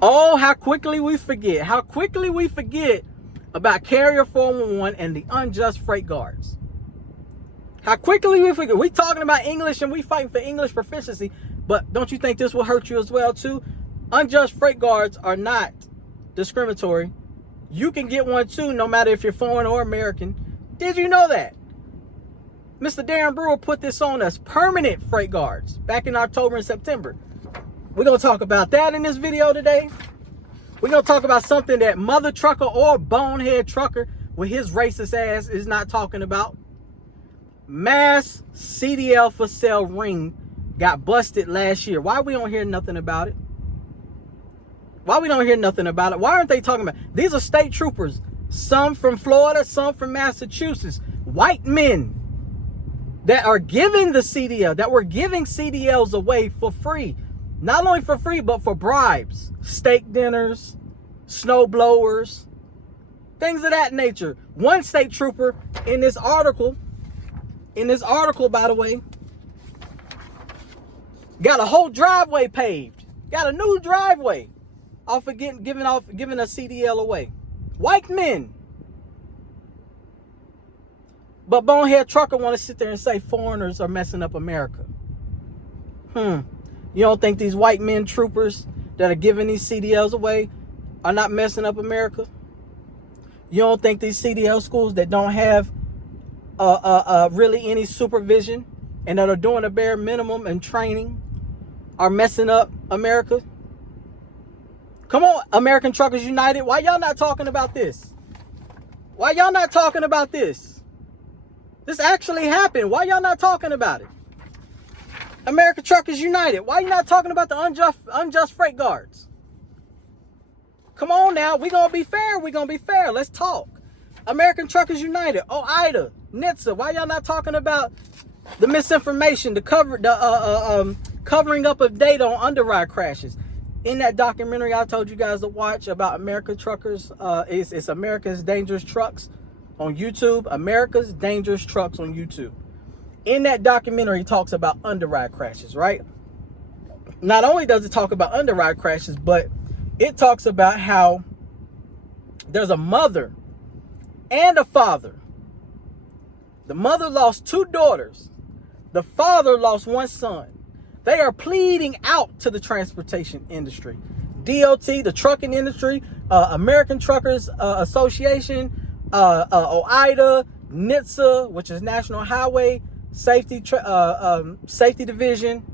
Oh, how quickly we forget. How quickly we forget about Carrier 411 and the unjust freight guards. How quickly we forget. We talking about English and we fighting for English proficiency, but don't you think this will hurt you as well too? Unjust freight guards are not discriminatory. You can get one too, no matter if you're foreign or American. Did you know that? Mr. Darren Brewer put this on us, permanent freight guards, back in October and September. We're going to talk about that in this video today. We're going to talk about something that mother trucker or bonehead trucker with his racist ass is not talking about. Mass CDL for sale ring got busted last year. Why we don't hear nothing about it? Why we don't hear nothing about it? Why aren't they talking about it? These are state troopers. Some from Florida, some from Massachusetts. White men that are giving the CDL, that were giving CDLs away for free. Not only for free, but for bribes. Steak dinners, snow blowers, things of that nature. One state trooper in this article, by the way, got a whole driveway paved. Got a new driveway off of giving a CDL away. White men. But bonehead trucker want to sit there and say foreigners are messing up America. You don't think these white men troopers that are giving these CDLs away are not messing up America? You don't think these CDL schools that don't have really any supervision and that are doing a bare minimum and training are messing up America? Come on, American Truckers United. Why y'all not talking about this? Why y'all not talking about this? This actually happened. Why y'all not talking about it? American Truckers United. Why you not talking about the unjust freight guards? Come on now. We're going to be fair. We're going to be fair. Let's talk. American Truckers United. OIDA. NHTSA. Why y'all not talking about the misinformation, the covering up of data on underride crashes? In that documentary I told you guys to watch about American truckers, it's America's Dangerous Trucks on YouTube. America's Dangerous Trucks on YouTube. In that documentary, it talks about underride crashes, right? Not only does it talk about underride crashes, but it talks about how there's a mother and a father. The mother lost 2 daughters. The father lost 1 son. They are pleading out to the transportation industry. DOT, the trucking industry, American Truckers Association, OIDA, NHTSA, which is National Highway Safety Division,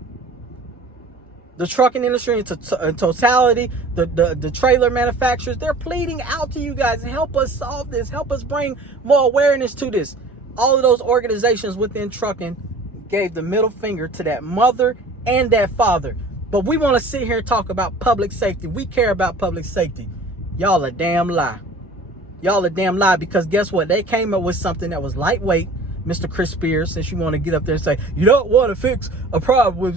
the trucking industry in totality, the trailer manufacturers. They're pleading out to you guys, help us solve this, help us bring more awareness to this. All of those organizations within trucking gave the middle finger to that mother and that father. But we want to sit here and talk about public safety. We care about public safety. Y'all a damn lie. Y'all a damn lie, because guess what? They came up with something that was lightweight. Mr. Chris Spears, since you want to get up there and say, you don't want to fix a problem with...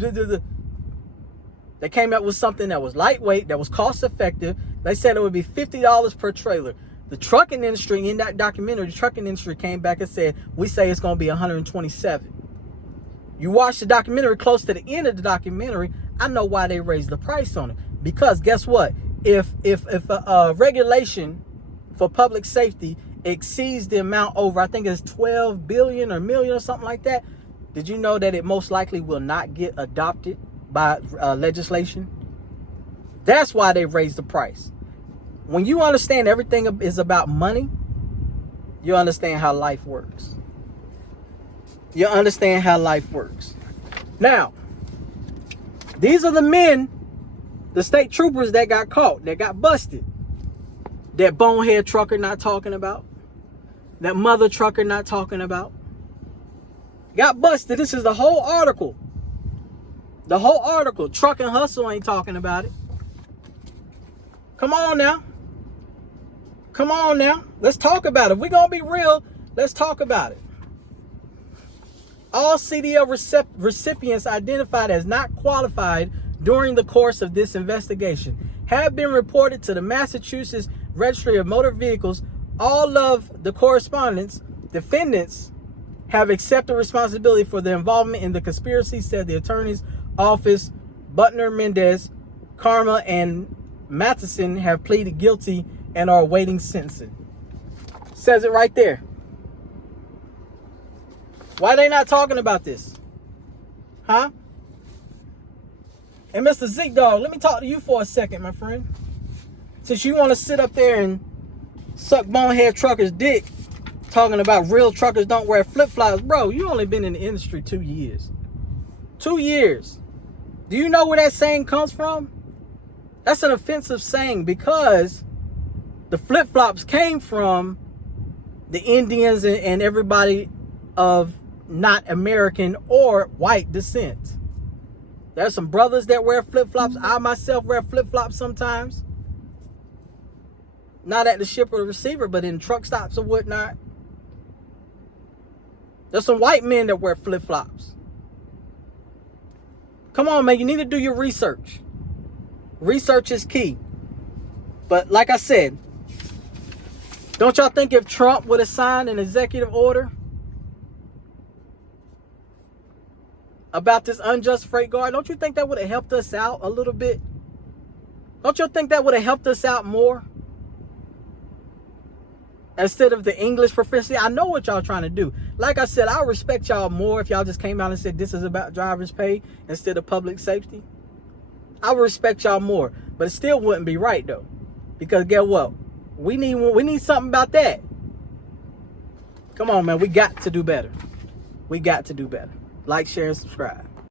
They came up with something that was lightweight, that was cost effective. They said it would be $50 per trailer. The trucking industry, in that documentary, the trucking industry came back and said, we say it's going to be $127. You watch the documentary, close to the end of the documentary, I know why they raised the price on it. Because guess what? If a regulation for public safety exceeds the amount over, I think it's 12 billion or million or something like that, did you know that it most likely will not get adopted by legislation? That's why they raised the price. When you understand everything is about money, you understand how life works. You understand how life works. Now, these are the men, the state troopers that got caught, that got busted. That bonehead trucker not talking about. That mother trucker not talking about. Got busted. This is the whole article. The whole article. Truck and Hustle ain't talking about it. Come on now. Come on now. Let's talk about it. If we're going to be real, let's talk about it. All CDL recipients identified as not qualified during the course of this investigation have been reported to the Massachusetts Registry of Motor Vehicles. All of the defendants have accepted responsibility for their involvement in the conspiracy, said the attorney's office, Butner Mendez, Karma, and Matheson have pleaded guilty and are awaiting sentencing. Says it right there. Why they not talking about this? Huh? And Mr. Zeke Dog, let me talk to you for a second, my friend. Since you want to sit up there and suck bonehead truckers' dick, talking about real truckers don't wear flip-flops, bro, you only been in the industry 2 years. 2 years. Do you know where that saying comes from? That's an offensive saying because the flip-flops came from the Indians and everybody of not American or white descent. There's some brothers that wear flip-flops. I myself wear flip-flops sometimes. Not at the shipper or receiver, but in truck stops or whatnot. There's some white men that wear flip-flops. Come on, man. You need to do your research. Research is key. But like I said, don't y'all think if Trump would have signed an executive order about this unjust freight guard, don't you think that would have helped us out a little bit? Don't you think that would have helped us out more? Instead of the English proficiency, I know what y'all trying to do. Like I said, I respect y'all more if y'all just came out and said this is about driver's pay instead of public safety. I would respect y'all more, but it still wouldn't be right though, because get what? We need something about that. Come on, man. We got to do better. We got to do better. Like, share, and subscribe.